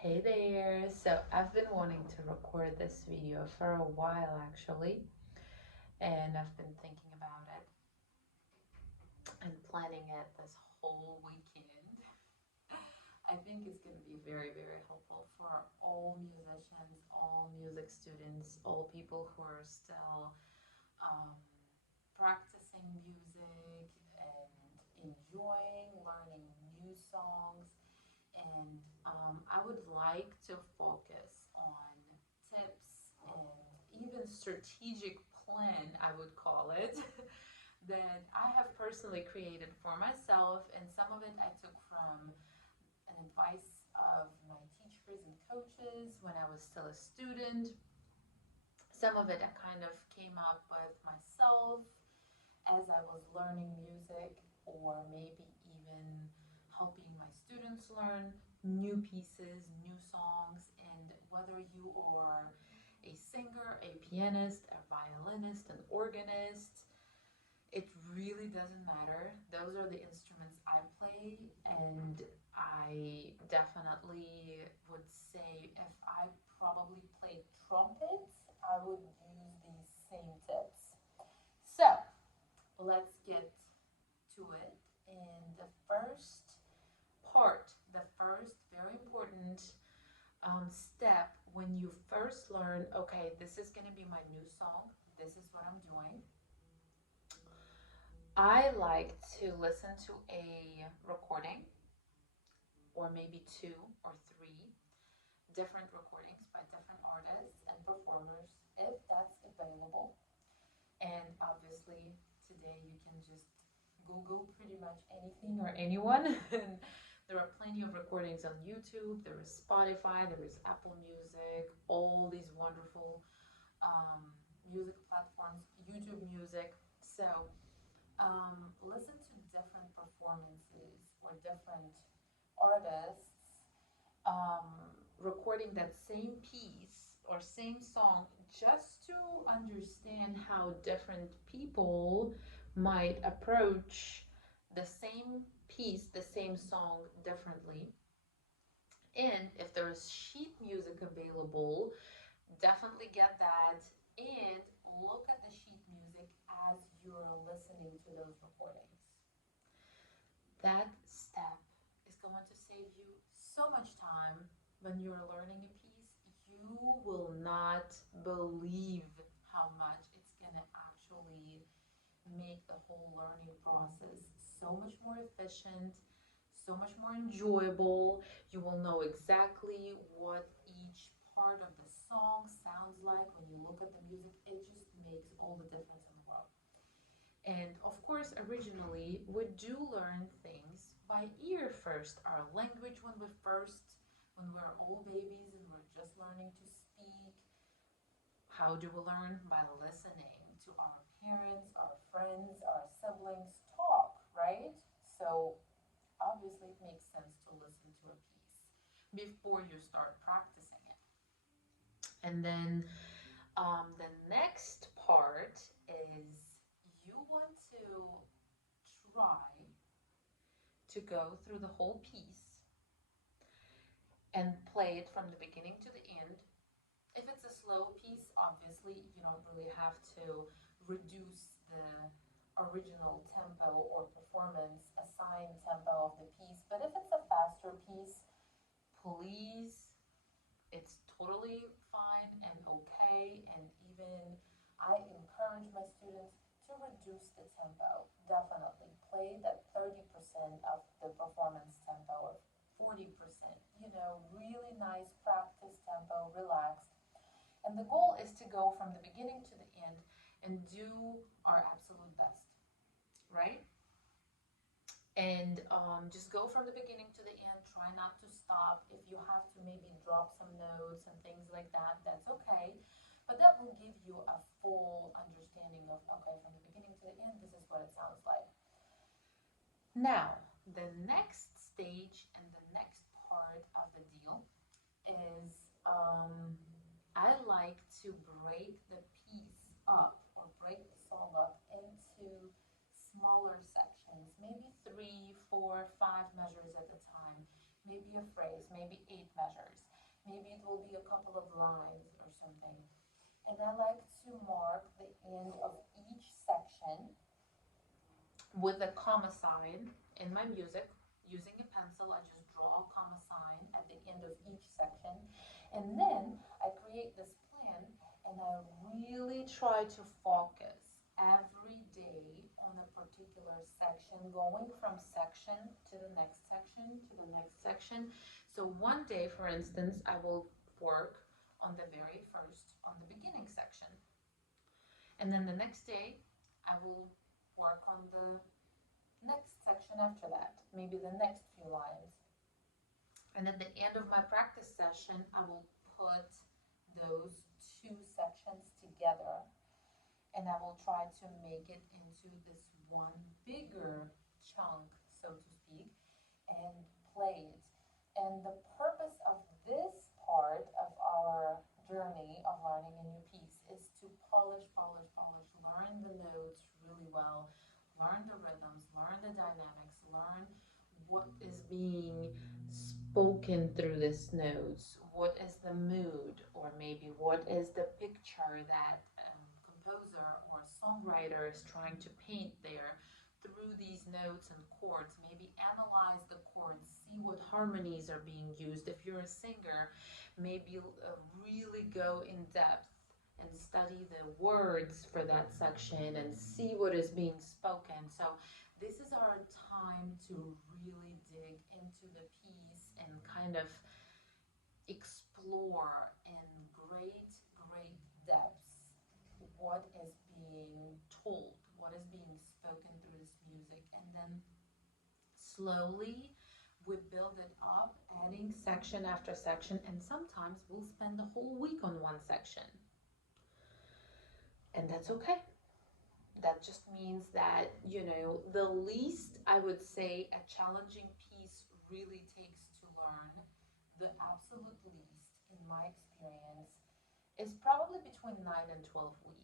Hey there! So I've been wanting to record this video for a while actually, and I've been thinking about it and planning it this whole weekend. I think it's going to be very, very helpful for all musicians, all music students, all people who are still um, practicing music and enjoying learning new songs. And I would like to focus on tips and even strategic plan, I would call it, that I have personally created for myself. And some of it I took from an advice of my teachers and coaches when I was still a student. Some of it I kind of came up with myself as I was learning music, or maybe even helping my students learn new pieces, new songs. And whether you are a singer, a pianist, a violinist, an organist, it really doesn't matter. Those are the instruments I play, and I definitely would say if I probably played trumpets, I would use these same tips. So, let's get to it. And the first part, the first very important step when you first learn, okay, this is going to be my new song, this is what I'm doing. I like to listen to a recording, or maybe two or three different recordings by different artists and performers, if that's available. And obviously, today you can just Google pretty much anything or anyone. And there are plenty of recordings on YouTube. There is Spotify. There is Apple Music. All these wonderful music platforms. YouTube Music. So listen to different performances or different artists um, recording that same piece or same song, just to understand how different people might approach the same piece, the same song differently. And if there is sheet music available, definitely get that and look at the sheet music as you're listening to those recordings. That step is going to save you so much time when you're learning a piece. You will not believe how much it's going to actually make the whole learning process so much more efficient, so much more enjoyable. You will know exactly what each part of the song sounds like when you look at the music. It just makes all the difference in the world. And of course, originally, we do learn things by ear first. Our language when we're all babies and we're just learning to speak. How do we learn? By listening to our parents, our friends, our siblings talk, right? So obviously, it makes sense to listen to a piece before you start practicing it. And then the next part is you want to try to go through the whole piece and play it from the beginning to the end. If it's a slow piece, obviously you don't really have to reduce the original tempo or performance assigned tempo of the piece. But if it's a faster piece, please, it's totally fine and okay. And even I encourage my students to reduce the tempo. Definitely play that 30% of the performance tempo or 40%. Really nice practice tempo, relaxed. And the goal is to go from the beginning to the end and do our absolute best, right? And just go from the beginning to the end. Try not to stop. If you have to maybe drop some notes and things like that, that's okay. But that will give you a full understanding of, okay, from the beginning to the end, this is what it sounds like. Now, the next stage and the next part of the deal is I like to break the piece up or break the song up into smaller sections, maybe 3, 4, 5 measures at a time, maybe a phrase, maybe 8 measures. Maybe it will be a couple of lines or something. And I like to mark the end of each section with a comma sign in my music. Using a pencil, I just draw a comma sign at the end of each section. And then I create this plan and I really try to focus every day on a particular section, going from section to the next section to the next section. So one day, for instance, I will work on the very first, on the beginning section. And then the next day, I will work on the next section after that, maybe the next few lines. And at the end of my practice session, I will put those two sections together and I will try to make it into this one bigger chunk, so to speak, and play it. And the purpose of this part of our journey of learning a new piece is to polish, polish, polish, learn the notes really well, learn the rhythms, learn the dynamics, learn what is being spoken through this notes, what is the mood, or maybe what is the picture that composer or songwriter is trying to paint there through these notes and chords. Maybe analyze the chords, see what harmonies are being used. If you're a singer, maybe really go in depth and study the words for that section and see what is being spoken. So this is our time to really dig into the piece and kind of explore in great, great depths what is being told, what is being spoken through this music, and then slowly we build it up, adding section after section, and sometimes we'll spend the whole week on one section. And that's okay. That just means that, the least I would say a challenging piece really takes to learn, the absolute least, in my experience, is probably between 9 and 12 weeks.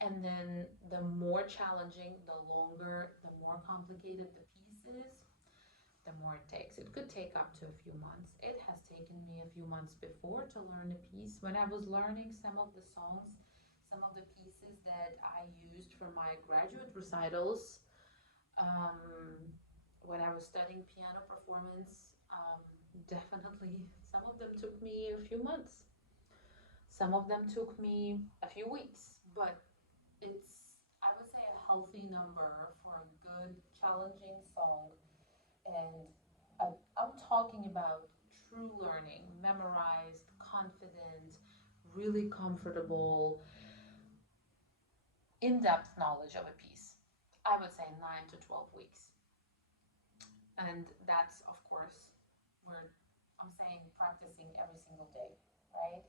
And then the more challenging, the longer, the more complicated the piece is, the more it takes. It could take up to a few months. It has taken me a few months before to learn a piece. When I was learning some of the songs, some of the pieces that I used for my graduate recitals, when I was studying piano performance, definitely some of them took me a few months. Some of them took me a few weeks, but it's, I would say, a healthy number for a good, challenging song. And I'm talking about true learning, memorized, confident, really comfortable, in-depth knowledge of a piece. I would say 9 to 12 weeks. And that's, of course, where I'm saying practicing every single day, right?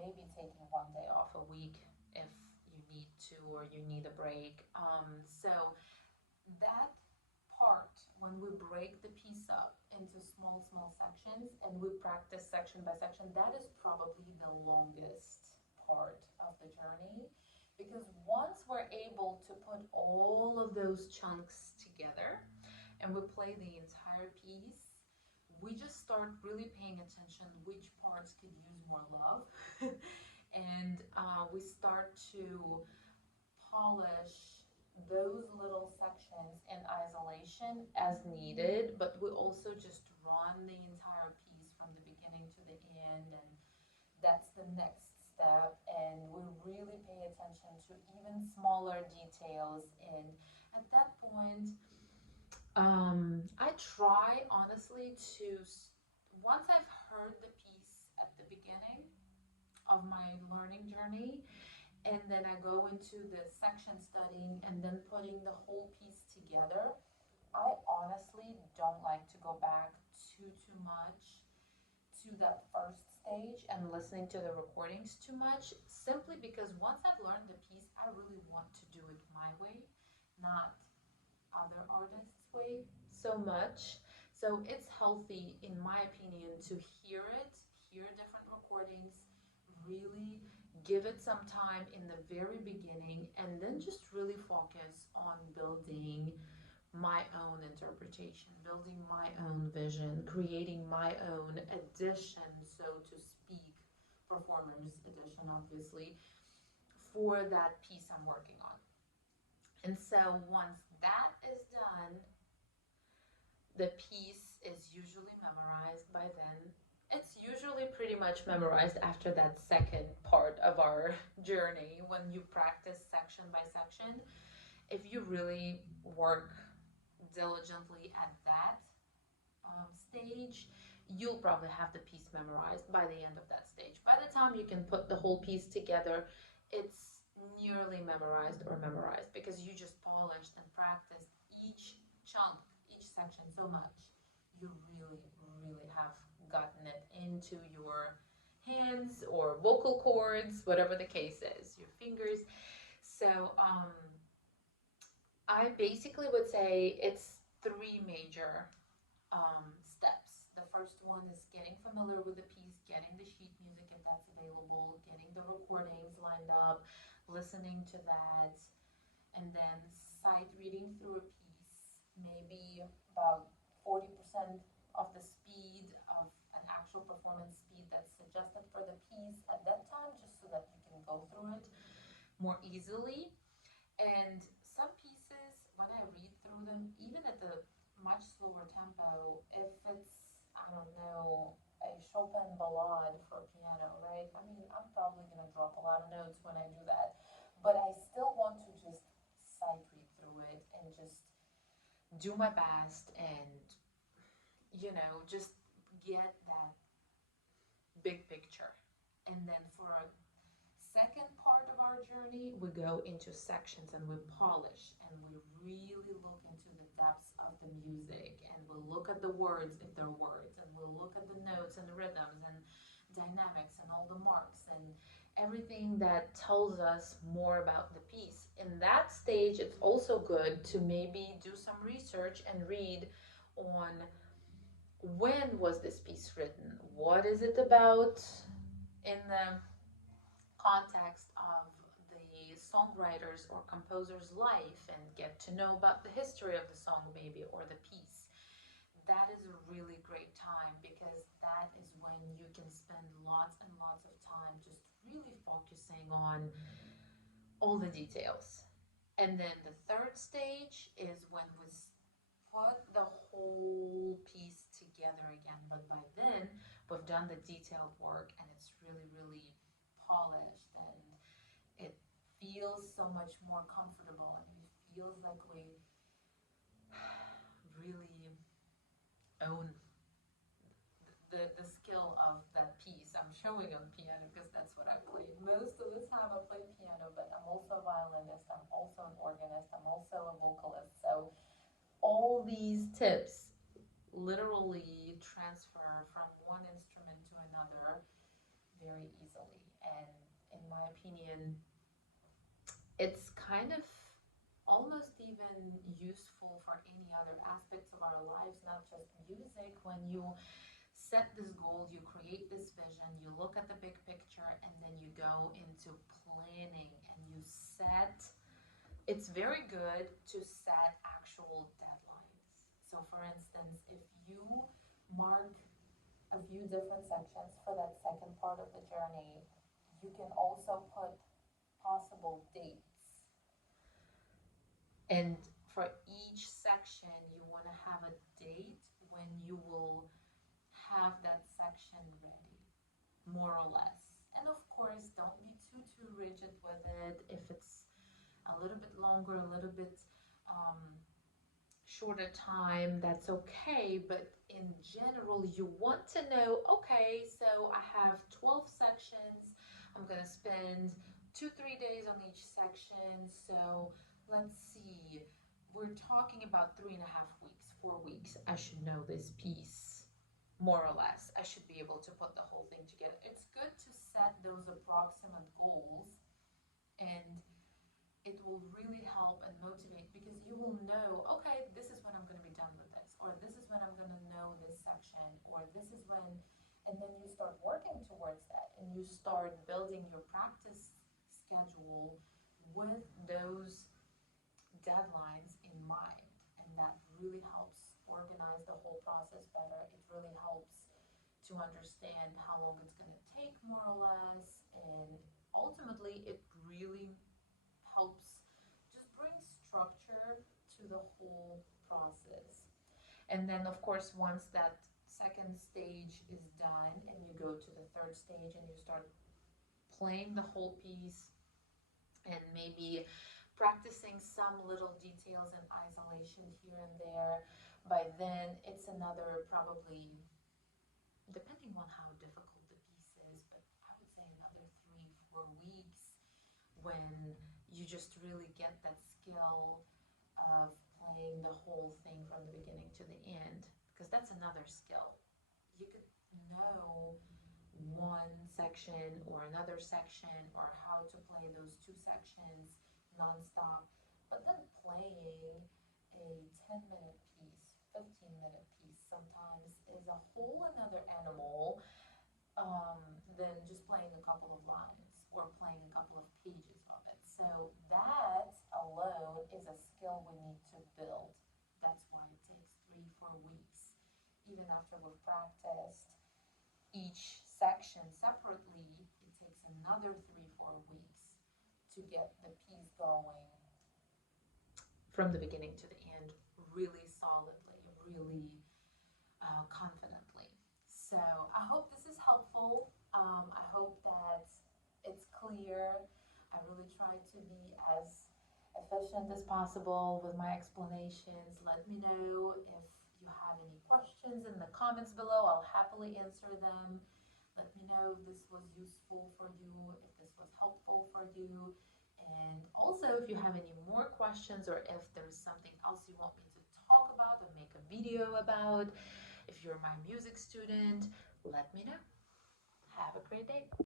Maybe taking one day off a week if you need to or you need a break. So that part, when we break the piece up into small, small sections and we practice section by section, that is probably the longest part of the journey. Because once we're able to put all of those chunks together and we play the entire piece, we just start really paying attention which parts could use more love. And we start to polish those little sections in isolation as needed, but we also just run the entire piece from the beginning to the end, and that's the next step. And we really pay attention to even smaller details. And at that point, I try honestly to, once I've heard the piece at the beginning of my learning journey, and then I go into the section studying and then putting the whole piece together, I honestly don't like to go back too much to that first stage and listening to the recordings too much, simply because once I've learned the piece, I really want to do it my way, not other artists' way so much. So it's healthy, in my opinion, to hear it, hear different recordings, really give it some time in the very beginning, and then just really focus on building my own interpretation, building my own vision, creating my own edition, so to speak, performer's edition, obviously, for that piece I'm working on. And so once that is done, the piece is usually memorized by then. It's usually pretty much memorized after that second part of our journey when you practice section by section. If you really work diligently at that stage, you'll probably have the piece memorized by the end of that stage. By the time you can put the whole piece together, it's nearly memorized or memorized because you just polished and practiced each chunk, each section so much. You really, really have gotten it into your hands or vocal cords, whatever the case is, your fingers. So I basically would say it's three major steps. The first one is getting familiar with the piece, getting the sheet music if that's available, getting the recordings lined up, listening to that, and then sight reading through a piece, maybe about 40% of the speed of an actual performance speed that's suggested for the piece at that time, just so that you can go through it more easily. And some pieces, when I read through them, even at the much slower tempo, if it's, I don't know, a Chopin ballade for piano, right? I mean, I'm probably going to drop a lot of notes when I do that, but I still want to just sight read through it and just do my best and, just get that big picture. And then for a second part of our journey, we go into sections and we polish and we really look into the depths of the music and we'll look at the words if they're words and we'll look at the notes and the rhythms and dynamics and all the marks and everything that tells us more about the piece. In that stage, it's also good to maybe do some research and read on when was this piece written, what is it about in the context of the songwriter's or composer's life and get to know about the history of the song maybe or the piece. That is a really great time because that is when you can spend lots and lots of time just really focusing on all the details. And then the third stage is when we put the whole piece together again. But by then, we've done the detailed work and it's really, really polished and it feels so much more comfortable and it feels like we really own the skill of that piece I'm showing on piano because that's what I played. Most of the time I played piano, but I'm also a violinist, I'm also an organist, I'm also a vocalist. So all these tips literally transfer from one instrument to another very easily. And in my opinion, it's kind of almost even useful for any other aspects of our lives, not just music. When you set this goal, you create this vision, you look at the big picture, and then you go into planning and you set. It's very good to set actual deadlines. So, for instance, if you mark a few different sections for that second part of the journey, you can also put possible dates. And for each section, you want to have a date when you will have that section ready, more or less. And of course, don't be too rigid with it. If it's a little bit longer, a little bit shorter time, that's okay. But in general, you want to know, okay, so I have 12 sections. I'm going to spend 2-3 days on each section. So let's see, we're talking about 3.5 weeks, 4 weeks. I should know this piece more or less. I should be able to put the whole thing together. It's good to set those approximate goals and it will really help and motivate because you will know, okay, this is when I'm going to be done with this, or this is when I'm going to know this section, or this is when, and then you start working towards that and you start building your practice schedule with those deadlines in mind. And that really helps organize the whole process better. It really helps to understand how long it's going to take, more or less, and ultimately it really helps just bring structure to the whole process. And then, of course, once that second stage is done and you go to the third stage and you start playing the whole piece and maybe practicing some little details in isolation here and there, by then it's another probably, depending on how difficult the piece is, but I would say another 3, 4 weeks when you just really get that skill of playing the whole thing from the beginning to the end, because that's another skill. You could know one section or another section or how to play those two sections nonstop, but then playing a 10-minute piece, 15-minute piece sometimes is a whole another animal than just playing a couple of lines or playing a couple of pages of it. So that alone is a skill we need to build. That's why it takes 3, 4 weeks. Even after we've practiced each section separately, it takes another 3, 4 weeks to get the piece going from the beginning to the end really solidly, really confidently. So I hope this is helpful. I hope that it's clear. I really try to be as efficient as possible with my explanations. Let me know if you have any questions in the comments below. I'll happily answer them. Let me know if this was useful for you, if this was helpful for you. And also, if you have any more questions or if there's something else you want me to talk about or make a video about, if you're my music student, let me know. Have a great day.